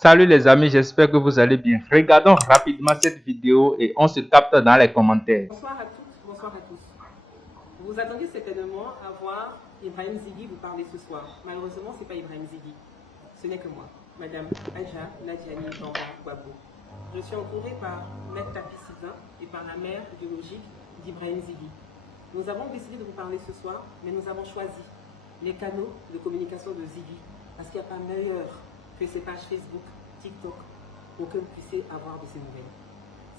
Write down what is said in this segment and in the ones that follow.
Salut les amis, j'espère que vous allez bien. Regardons rapidement cette vidéo et on se capte dans les commentaires. Bonsoir à toutes, bonsoir à tous. Vous vous attendiez certainement à voir Ibrahim Zighi vous parler ce soir. Malheureusement, ce n'est pas Ibrahim Zighi. Ce n'est que moi, Madame Aja Nadiani Bamba Babou. Je suis entourée par Maître Tapi Sylvain et par la mère biologique d'Ibrahim Zighi. Nous avons décidé de vous parler ce soir, mais nous avons choisi les canaux de communication de Zighi parce qu'il n'y a pas meilleur que ses pages Facebook, TikTok, pour que vous puissiez avoir de ces nouvelles.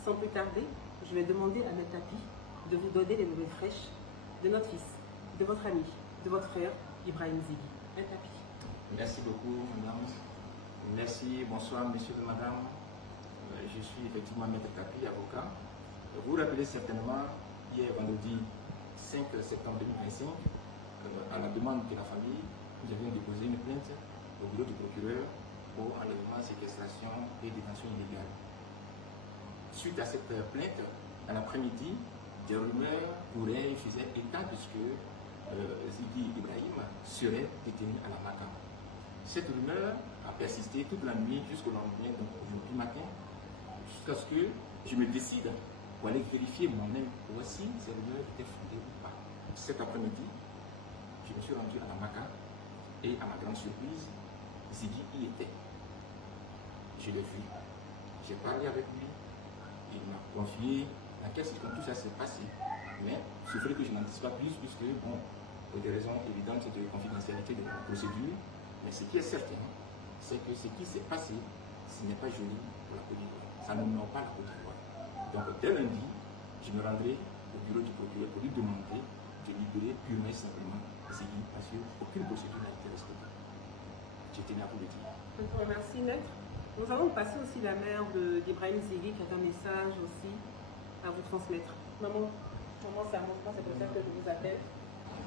Sans plus tarder, je vais demander à Maître Tapi de vous donner les nouvelles fraîches de notre fils, de votre ami, de votre frère, Ibrahim Zighi. Maître Tapi. Merci beaucoup, madame. Merci, bonsoir, monsieur et madame. Je suis effectivement Maître Tapi, avocat. Vous vous rappelez certainement, hier vendredi 5 septembre 2025, à la demande de la famille, nous avions déposé une plainte au bureau du procureur pour enlèvement, séquestration et détention illégale. Suite à cette plainte, en après-midi, des rumeurs pourraient faire état de ce que Zighi Ibrahim serait détenu à la MACA. Cette rumeur a persisté toute la nuit jusqu'au lendemain, donc aujourd'hui matin, jusqu'à ce que je me décide pour aller vérifier moi-même si ces rumeurs étaient fondées ou pas. Cet après-midi, je me suis rendu à la MACA et à ma grande surprise, Zighi y était. Je l'ai vu, j'ai parlé avec lui, il m'a confié dans quelles circonstances tout ça s'est passé. Mais il faudrait que je n'en dise pas plus, puisque, bon, pour des raisons évidentes de confidentialité de la procédure, mais ce qui est certain, c'est que ce qui s'est passé, ce n'est pas joli pour la Côte d'Ivoire. Ça n'honore pas la Côte d'Ivoire. Donc, dès lundi, je me rendrai au bureau du procureur pour lui demander de libérer purement et simplement Zighi, parce qu'aucune procédure n'a été respectée. Je tenais à vous le dire. Je vous remercie, Maître. Nous allons passer aussi la mère d'Ibrahim Zighi qui a un message aussi à vous transmettre. Maman Samo, c'est comme ça que je vous appelle.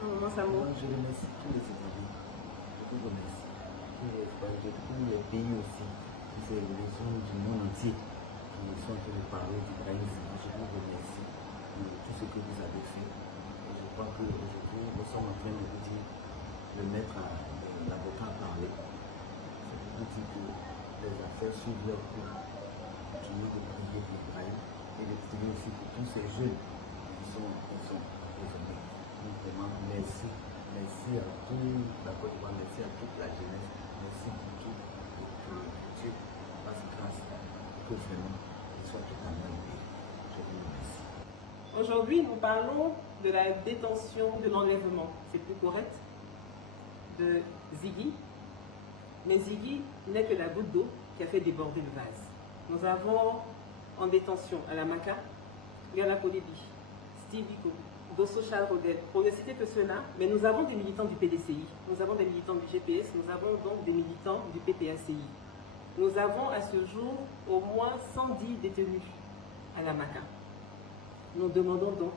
Maman Samo. Je remercie tous les Ivoiriens. Je vous remercie. Tous les pays aussi, ces régions du monde entier qui sont en train de parler d'Ibrahim Zighi. Je vous remercie pour tout ce que vous avez fait. Et je crois qu'aujourd'hui, nous sommes en train de vous dire, de mettre l'avocat à parler. Je vous dis que les affaires suivent leur cours. Continuez de prier pour Ibrahim et de prier aussi pour tous ces jeunes qui sont emprisonnés. Donc vraiment, merci. Merci à toute la Côte d'Ivoire, merci à toute la jeunesse, merci pour tout. Et que Dieu fasse grâce, que vraiment, il soit totalement libéré. Je vous remercie. Aujourd'hui, nous parlons de la détention, de l'enlèvement, c'est plus correct, de Zighi. Mais Zighi n'est que la goutte d'eau qui a fait déborder le vase. Nous avons en détention à la MACA, Gala Kodebi, Steve Biko, Bosso Charles Rodel, pour ne citer que cela, mais nous avons des militants du PDCI, nous avons des militants du GPS, nous avons donc des militants du PPACI. Nous avons à ce jour au moins 110 détenus à la MACA. Nous demandons donc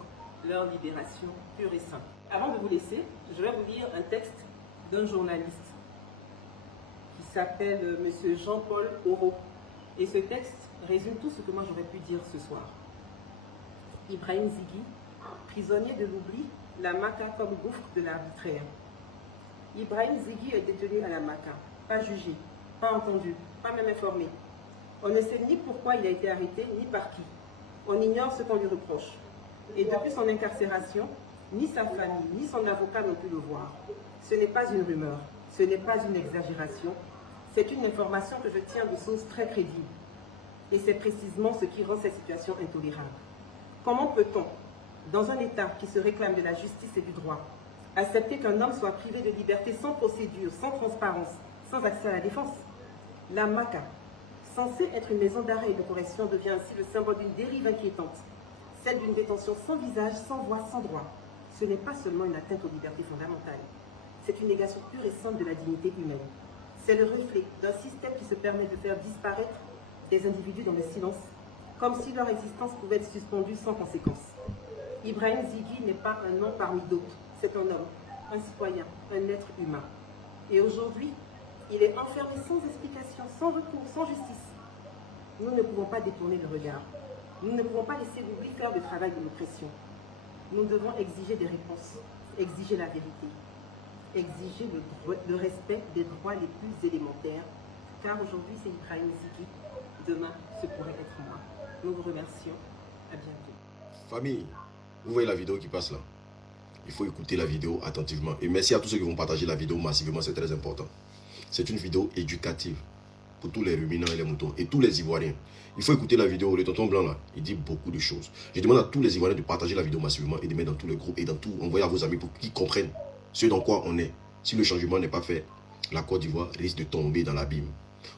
leur libération pure et simple. Avant de vous laisser, je vais vous lire un texte d'un journaliste qui s'appelle M. Jean-Paul Auro. Et ce texte résume tout ce que moi j'aurais pu dire ce soir. Ibrahim Zighi, prisonnier de l'oubli, la MACA comme gouffre de l'arbitraire. Ibrahim Zighi est détenu à la MACA, pas jugé, pas entendu, pas même informé. On ne sait ni pourquoi il a été arrêté, ni par qui. On ignore ce qu'on lui reproche. Et depuis son incarcération, ni sa famille, ni son avocat n'ont pu le voir. Ce n'est pas une rumeur, ce n'est pas une exagération, c'est une information que je tiens de sources très crédibles. Et c'est précisément ce qui rend cette situation intolérable. Comment peut-on, dans un État qui se réclame de la justice et du droit, accepter qu'un homme soit privé de liberté sans procédure, sans transparence, sans accès à la défense? La MACA, censée être une maison d'arrêt et de correction, devient ainsi le symbole d'une dérive inquiétante, celle d'une détention sans visage, sans voix, sans droit. Ce n'est pas seulement une atteinte aux libertés fondamentales, c'est une négation pure et simple de la dignité humaine. C'est le reflet d'un système qui se permet de faire disparaître des individus dans le silence, comme si leur existence pouvait être suspendue sans conséquence. Ibrahim Zighi n'est pas un nom parmi d'autres, c'est un homme, un citoyen, un être humain. Et aujourd'hui, il est enfermé sans explication, sans recours, sans justice. Nous ne pouvons pas détourner le regard. Nous ne pouvons pas laisser l'oubli faire le travail de l'oppression. Nous devons exiger des réponses, exiger la vérité, exiger le respect des droits les plus élémentaires, car aujourd'hui c'est Ibrahim Zighi, demain ce pourrait être moi. Nous vous remercions, à bientôt. Famille, vous voyez la vidéo qui passe là? Il faut écouter la vidéo attentivement. Et merci à tous ceux qui vont partager la vidéo massivement, c'est très important. C'est une vidéo éducative pour tous les ruminants et les moutons et tous les Ivoiriens. Il faut écouter la vidéo. Le tonton blanc là, il dit beaucoup de choses. Je demande à tous les Ivoiriens de partager la vidéo massivement et de mettre dans tous les groupes et dans tout, envoyer à vos amis pour qu'ils comprennent ce dans quoi on est. Si le changement n'est pas fait, la Côte d'Ivoire risque de tomber dans l'abîme.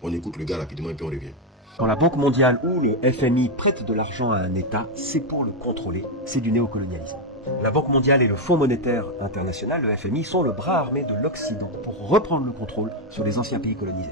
On écoute le gars rapidement et puis on revient. Quand la Banque mondiale ou le FMI prête de l'argent à un État, c'est pour le contrôler. C'est du néocolonialisme. La Banque mondiale et le Fonds monétaire international, le FMI, sont le bras armé de l'Occident pour reprendre le contrôle sur les anciens pays colonisés.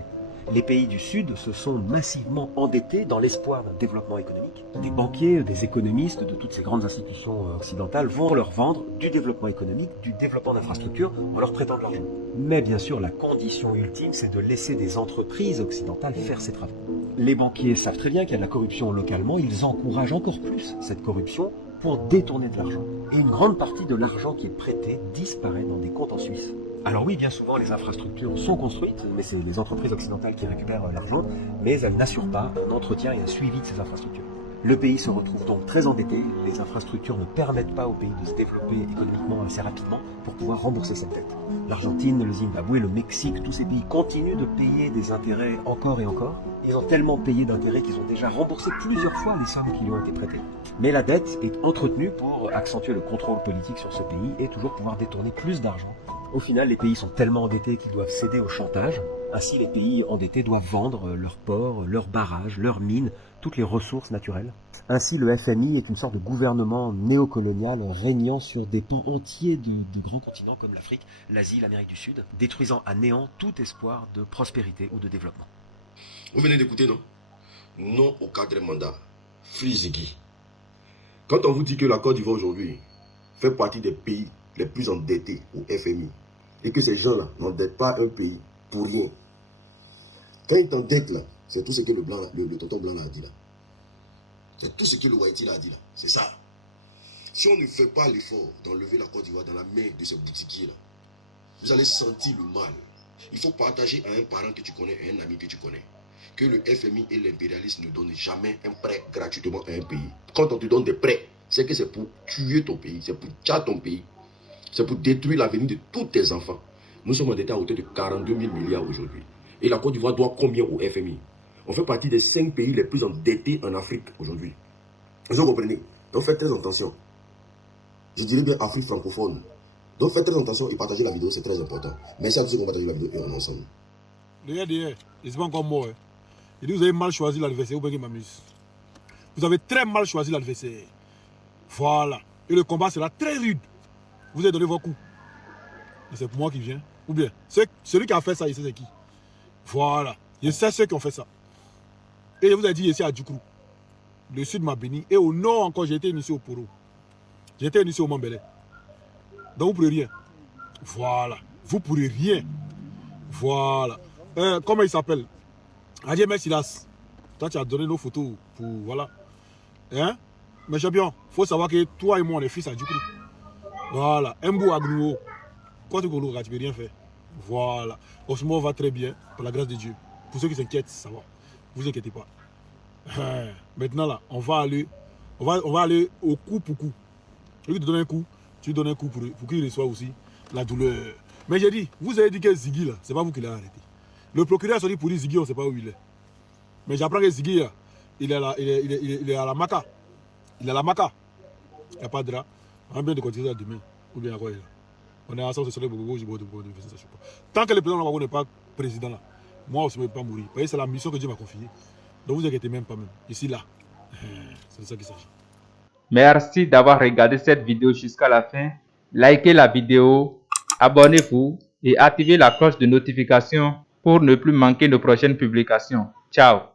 Les pays du Sud se sont massivement endettés dans l'espoir d'un développement économique. Des banquiers, des économistes de toutes ces grandes institutions occidentales vont leur vendre du développement économique, du développement d'infrastructures en leur prêtant de l'argent. Mais bien sûr, la condition ultime, c'est de laisser des entreprises occidentales faire ces travaux. Les banquiers savent très bien qu'il y a de la corruption localement, ils encouragent encore plus cette corruption pour détourner de l'argent. Et une grande partie de l'argent qui est prêté disparaît dans des comptes en Suisse. Alors oui, bien souvent, les infrastructures sont construites, mais c'est les entreprises occidentales qui récupèrent l'argent, mais elles n'assurent pas un entretien et un suivi de ces infrastructures. Le pays se retrouve donc très endetté, les infrastructures ne permettent pas au pays de se développer économiquement assez rapidement pour pouvoir rembourser cette dette. L'Argentine, le Zimbabwe, le Mexique, tous ces pays continuent de payer des intérêts encore et encore. Ils ont tellement payé d'intérêts qu'ils ont déjà remboursé plusieurs fois les sommes qui lui ont été prêtées. Mais la dette est entretenue pour accentuer le contrôle politique sur ce pays et toujours pouvoir détourner plus d'argent. Au final, les pays sont tellement endettés qu'ils doivent céder au chantage. Ainsi, les pays endettés doivent vendre leurs ports, leurs barrages, leurs mines, toutes les ressources naturelles. Ainsi, le FMI est une sorte de gouvernement néocolonial régnant sur des pans entiers de grands continents comme l'Afrique, l'Asie, l'Amérique du Sud, détruisant à néant tout espoir de prospérité ou de développement. Vous venez d'écouter, non? Non au cadre mandat. Free Zighi. Quand on vous dit que la Côte d'Ivoire aujourd'hui fait partie des pays les plus endettés au FMI et que ces gens-là n'endettent pas un pays pour rien. Quand ils t'endettent là, c'est tout ce que le tonton blanc là a dit là. C'est tout ce que le Whitey là a dit là. C'est ça. Si on ne fait pas l'effort d'enlever la Côte d'Ivoire dans la main de ces boutiquiers là, vous allez sentir le mal. Il faut partager à un parent que tu connais, à un ami que tu connais, que le FMI et l'impérialisme ne donnent jamais un prêt gratuitement à un pays. Quand on te donne des prêts, c'est que c'est pour tuer ton pays, c'est pour tuer ton pays, c'est pour détruire l'avenir de tous tes enfants. Nous sommes endettés à hauteur de 42 000 milliards aujourd'hui. Et la Côte d'Ivoire doit combien au FMI? On fait partie des 5 pays les plus endettés en Afrique aujourd'hui. Vous comprenez? Donc faites très attention. Je dirais bien Afrique francophone. Donc faites très attention et partagez la vidéo, c'est très important. Merci à tous ceux qui ont partagé la vidéo et on est ensemble. Derrière, il n'est pas encore mort. Il dit vous avez mal choisi l'adversaire, vous m'amuse. Vous avez très mal choisi l'adversaire. Voilà. Et le combat sera très rude. Vous avez donné vos coups. Et c'est pour moi qui viens. Ou bien, celui qui a fait ça, il sait c'est qui. Voilà. Je sais ceux qui ont fait ça. Et je vous ai dit ici à Djoukrou. Le sud m'a béni. Et au nord encore, j'ai été initié au Poro. J'ai été initié au Mambélé. Donc vous ne pourrez rien. Voilà. Vous ne pourrez rien. Voilà. Comment il s'appelle? Adieu, Silas. Toi, tu as donné nos photos pour. Voilà. Hein? Mais champion, il faut savoir que toi et moi, on est fils à Djoukrou. Voilà. Mbou Agnou. Quoi tu ne peux rien faire. Voilà. Osmo va très bien, par la grâce de Dieu. Pour ceux qui s'inquiètent, ça va. Ne vous inquiétez pas. Maintenant, là, on va aller au coup pour coup. Celui qui te donne un coup, tu lui donnes un coup pour qu'il reçoive aussi la douleur. Mais j'ai dit, vous avez dit que Zighi, là, c'est pas vous qui l'avez arrêté. Le procureur a sorti pour dire Zighi, on ne sait pas où il est. Mais j'apprends que Zighi, là, il est à la Maca. Il est à la Maca. Il n'y a pas de drap. On va bien de continuer ça demain. Ou bien à quoi il est là. On est ensemble, c'est tant que le président n'est pas président là, moi aussi je ne vais pas mourir. Vous voyez, c'est la mission que Dieu m'a confiée. Donc vous inquiétez même pas même. Ici là, c'est de ça qu'il s'agit. Merci d'avoir regardé cette vidéo jusqu'à la fin. Likez la vidéo, abonnez-vous et activez la cloche de notification pour ne plus manquer nos prochaines publications. Ciao!